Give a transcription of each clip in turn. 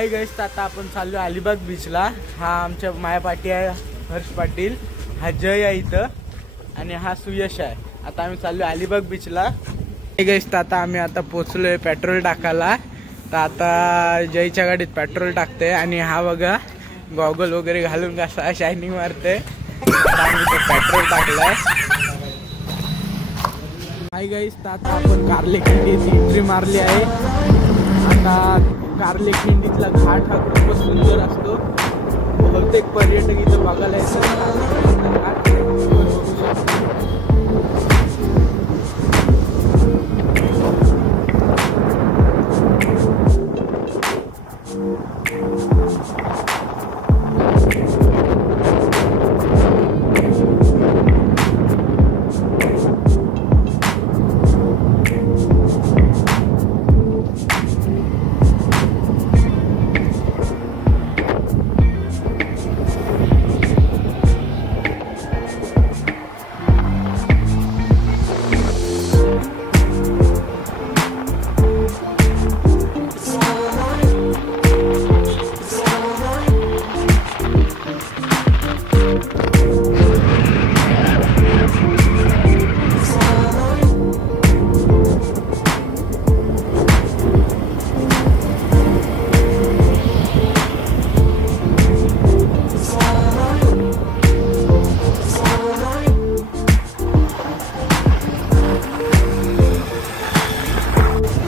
Hi guys, आता आपण चाललो अलिबाग बीचला। हा आमच्या माया पाटी आहे, हर्ष पाटील, हा जय आहे इथं आणि हा सुयश आहे। आता आम्ही चाललो अलिबाग बीचला। हाय गाइस, आता आम्ही आता पोहोचलोय पेट्रोल टाकायला। तर आता जयच्या गाडीत पेट्रोल टाकते आणि हा बघा गॉगल वगैरे घालून कसा शायनिंग मारते। आम्ही पेट्रोल टाकलाय। हाय गाइस, आता आपण कारलेखिंडीची एंट्री मारली आहे। आता कारलेखिंडीतला घाट हा खूपच सुंदर असतो। बहुतेक पर्यटक इथं बघायला येतात।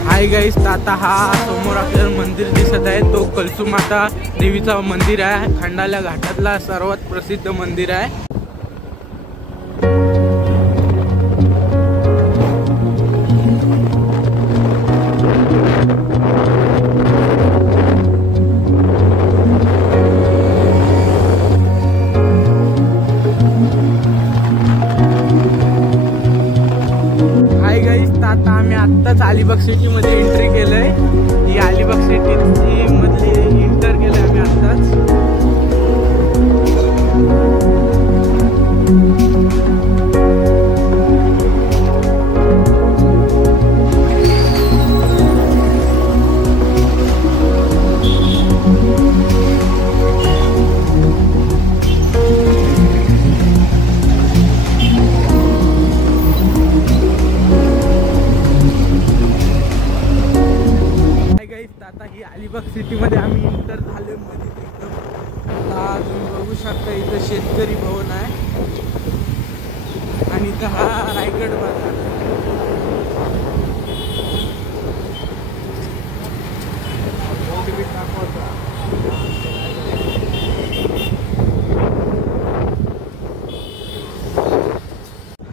हाय गाइस, आता हा समोर आपल्याला मंदिर दिसत आहे तो कलसुमाता देवीचा मंदिर आहे। खंडाला घाटातला सर्वात प्रसिद्ध मंदिर आहे। आता आम्ही आत्ताच अलिबाग सिटी मध्ये एंट्री केलंय। ही अलिबाग सिटी मधली एंटर केलंय आम्ही आत्ताच। आता ही अलिबाग सिटी मध्ये आम्ही एंटर झाले मध्ये एकदम। आता तुम्ही बघू शकता इथं शेतकरी भवन आहे आणि इथं हा रायगड बाजार।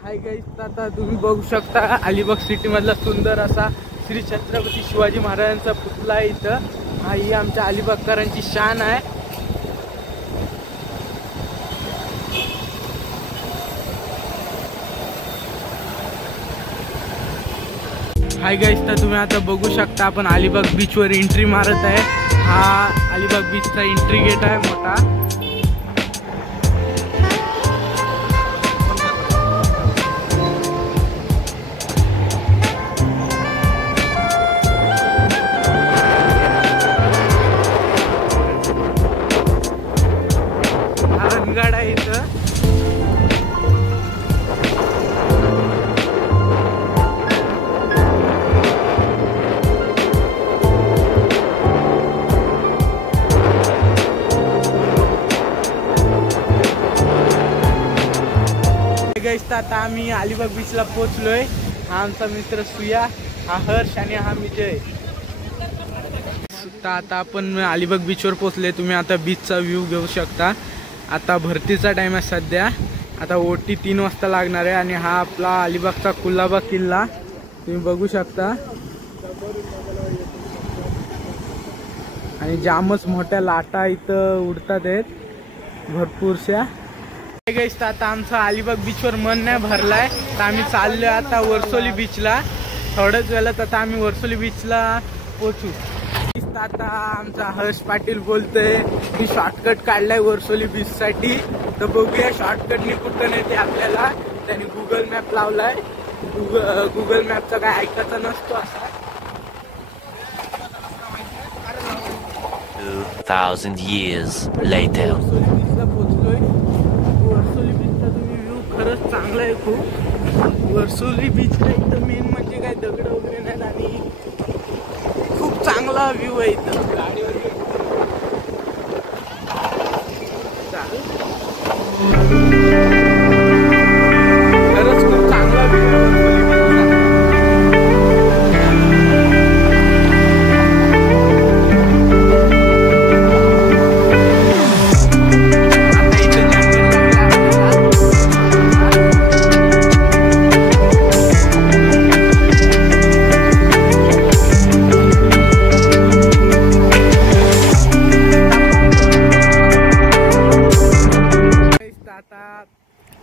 हाय गाइस, आता तुम्ही बघू शकता अलिबाग सिटी मधला सुंदर असा श्री छत्रपती शिवाजी महाराजांचा पुतळा आहे इथं। हा ही आमच्या अलिबागकरांची शान आहे। हाय गाइस, तर तुम्ही आता बघू शकता आपण अलिबाग बीच वर एंट्री मारत आहे। हा अलिबाग बीचचा एंट्री गेट आहे मोठा। रणगाड आहे इथं। गाइस, आता आम्ही अलिबाग बीचला पोहोचलोय। हा आमचा मित्र सुया, हा हर्ष आणि हा विजय। आता आपण अलिबाग बीचवर पोहोचले। तुम्ही आता बीचचा व्ह्यू घेऊ शकता। आता भरतीचा टाइम आहे सध्या। आता ओटी 3 वाजता लागणार आहे आणि हा आपला अलिबागचा कुलाबा किल्ला तुम्ही बघू शकता आणि जामच मोठ्या लाटा इथं उडतात आहेत भरपूरशा। गाइस, आता आमचा अलिबाग बीचवर मन नाही भरलाय तर आम्ही चाललोय आता वर्सोली बीचला। थोड्याच वेळात आता आम्ही वर्सोली बीचला पोहोचू। आता आमचा हर्ष पाटील बोलतोय की शॉर्टकट काढलाय वर्सोली बीच साठी। तर बघूया शॉर्टकटनी कुठं नेते आपल्याला। त्यांनी गुगल मॅप लावलाय। गुगल मॅपचा काय ऐकायचा नसतो असा। 2,000 years later. वर्सोली बीचला पोहोचलोय. वर्सोली बीचचा तुम्ही व्ह्यू खरंच चांगला आहे खूप. वर्सोली बीचला इथं मेन म्हणजे काय दगड वगैरे नाहीत आणि खूप चांगला व्ह्यू आहे इथं. गाडीवर खरंच खूप चांगला व्ह्यू आहे वर्सोली बीचचा.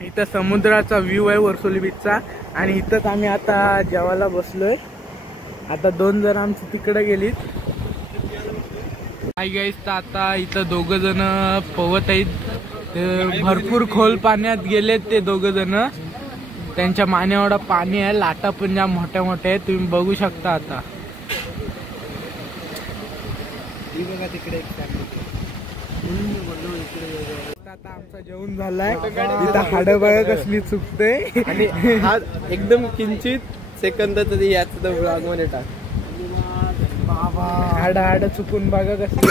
इथं समुद्राचा व्ह्यू आहे वर्सोली बीचचा आणि इथंच आम्ही आता जेवायला बसलोय. आता 2 जण आमची तिकडे गेलीत. हाय गाईस, तर आता इथं 2 जण पोहत आहेत. ते भरपूर खोल पाण्यात गेलेत ते 2 जण. त्यांच्या मानेएवढं पाणी आहे. लाटा पण जाम मोठ्या मोठ्या आहेत, तुम्ही बघू शकता. आता बघा तिकडे आता आमचा जेवण झालाय. इथं हाडं बघा कसली चुकते आणि हा एकदम किंचित सेकंदात याच ब्लॉग मध्ये टाक. हाड चुकून बघा कसली.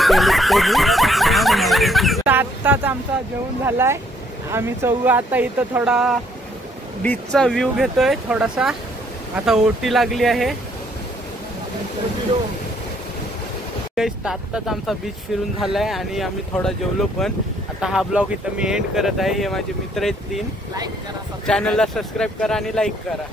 आत्ताच आमचा जेवण झालाय. आम्ही 4 आता इथं थोडा बीचचा व्ह्यू घेतोय थोडासा. आता ओटी लागली आहे. आत्ताच आमचा बीच फिरून झालाय आणि आम्ही थोडा जेवलो पण. आता हा ब्लॉग इथं मी एंड करत आहे. हे माझे मित्र आहेत 3. चॅनलला सबस्क्राईब करा आणि लाईक करा.